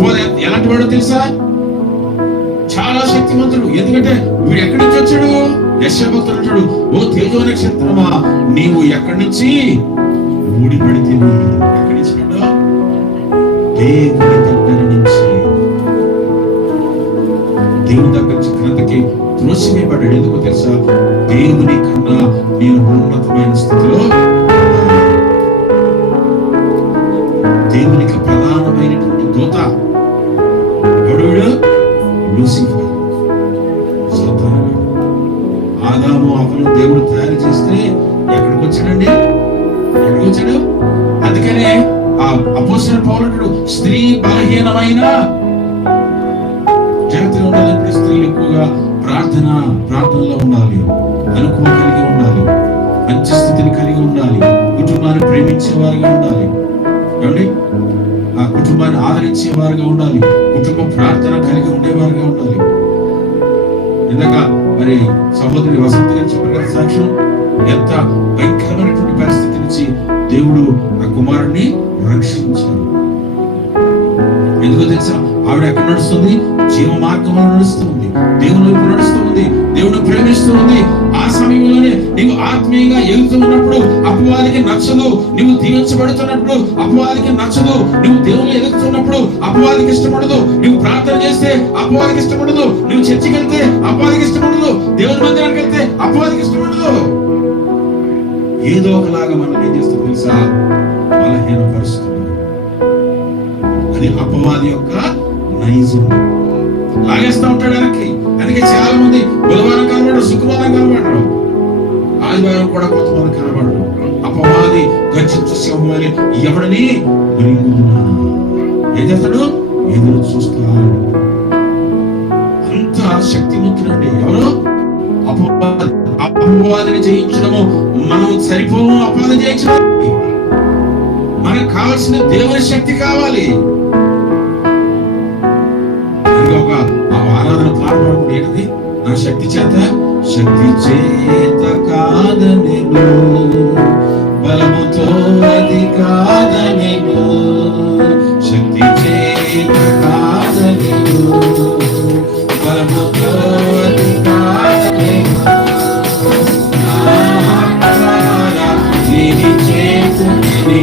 అపవాది ఎలాంటి వాడో తెలుసా? చాలా శక్తిమంతుడు. ఎందుకంటే వీడు ఎక్కడి నుంచి వచ్చాడు? యెషయా భక్తుడు అంటాడు, ఓ తేజో నక్షత్రమా, నీవు ఎక్కడి నుంచి ఊడిపడితే. ఎక్కడి నుంచి? దేవుని దగ్గర నుంచి. దేవుని దగ్గర నుంచి క్రిందకి త్రోసివేయబడ్డాడు. ఎందుకో తెలుసా? దేవుని కన్నా నేను ఉన్నతమైన స్థితిలో, దేవునికి ప్రధానమైనటువంటి దూత ఎవడు? లూసిఫర్, సాతానుడు. ఆదాము అవ్వను దేవుడు తయారు చేస్తే ఎక్కడికి వచ్చాడండి? ఎక్కడికి వచ్చాడు? అందుకనే ఆ అపోస్తలుడైన పౌలు అంటాడు, స్త్రీ బలహీనమైన జగత్తులో ఉండాలంటే స్త్రీలు ఎక్కువగా ప్రార్థనలో ఉండాలి, అనుకూల కలిగి ఉండాలి, మంచి స్థితిని కలిగి ఉండాలి, కుటుంబాన్ని ప్రేమించేవారుగా ఉండాలి, ఏమండి ఆ కుటుంబాన్ని ఆదరించేవారుగా ఉండాలి, కుటుంబ ప్రార్థన కలిగి ఉండేవారుగా ఉండాలి. ఇందాక మరి సహోదరి వసంత గారు చెప్పారు కదా సాక్ష్యం, ఎంత భయంకరమైనటువంటి పరిస్థితి నుంచి దేవుడు ఆ కుమారుడిని రక్షించారు. ఎందుకో తెలుసా? ఆవిడ ఎక్కడ నడుస్తుంది? జీవ మార్గంలో నడుస్తుంది, దేవుని వైపు నడుస్తుంది, దేవుడిని ప్రేమిస్తూ ఉంది. ఆ సమయంలోనే నీవు ఆత్మీయంగా ఎగుతూ ఉన్నప్పుడు అపవాదికి నచ్చదు. నువ్వు దీవించబడుతున్నప్పుడు అపవాదికి నచ్చదు. నువ్వు దేవుని ఎదుగుతున్నప్పుడు అపవాదికి ఇష్టపడదు. నువ్వు ప్రార్థన చేస్తే అపవాదికి ఇష్టపడదు. నువ్వు చర్చికి వెళ్తే అపవాదికి ఇష్టపడదు. దేవుని మందిరానికి వెళ్తే అపవాదికి ఇష్టపడదు. ఏదో ఒకలాగా మనం ఏం చేస్తాం తెలుసా? బలహీనపరుస్తుంది. అది అపవాది యొక్క నైజం. లాగేస్తా ఉంటాడు వెనక్కి. అందుకే చాలా మంది బుధవారం కనబడరు, శుక్రవారం కనబడరు, ఆదివారం కూడా కొంతమంది కనబడరు. అపవాది గర్జించు సింహం వలె ఎవడని ఏం చేస్తాడు? ఎదురు చూస్తాడు. అంత శక్తిమంతుడండి ఎవరు? అపవాది. అపవాదిని జయించడము మనం సరిపోము. అపవాది జయించడానికి మనకు కావాల్సిన దేవుని శక్తి కావాలి. ఒక ఆరాధన ప్రారంభం ఏంటిది? నా శక్తి చేత, శక్తి చేత కాదనెను, బలముతో అది కాదనెను, శక్తి చేత కాదనెను, బలముతో అది కాదనెను, దీని చేతుని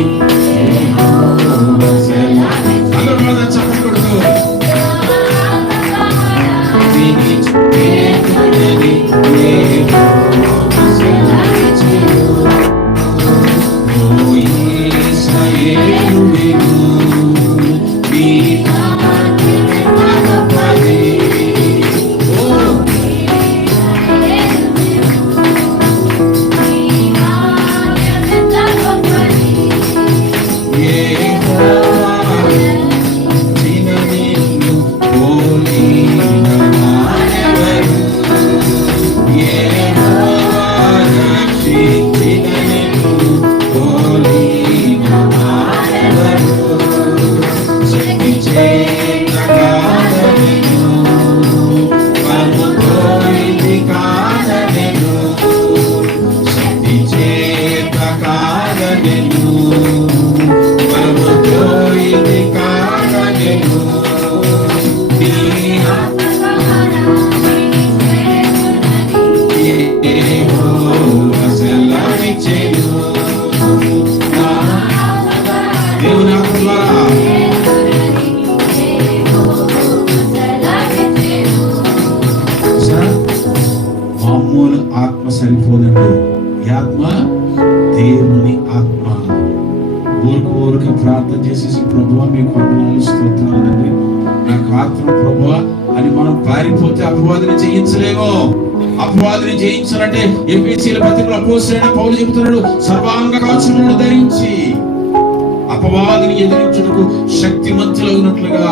మామూలు ఆత్మ సరిపోదండి. ఈ ఆత్మ దేవుని ఆత్మ. ఊరికి ప్రార్థన చేసేసి ప్రభువా మీకు వందనాలు స్తోత్రాలండి, నాకు ఆత్మ ప్రభువా అని మనం పారిపోతే అపవాదిని జయించలేమో. అపవాదిని జయించాలంటే ఎఫెసీయుల పత్రికలో అపోస్తలుడైన పౌలు చెబుతున్నాడు, సర్వాంగ కవచములను ధరించి అపవాదిని ఎదిరించుటకు శక్తిమంతులైనట్లుగా